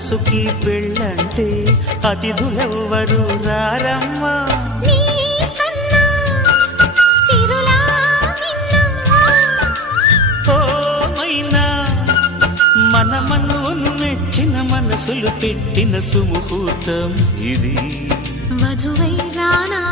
మనసుకి పెళ్ళంటే అతిథులెవ్వరు రారమ్మా. మన మనవును మెచ్చిన మనసులు పెట్టిన సుముహూర్తం ఇది. వధువై రానా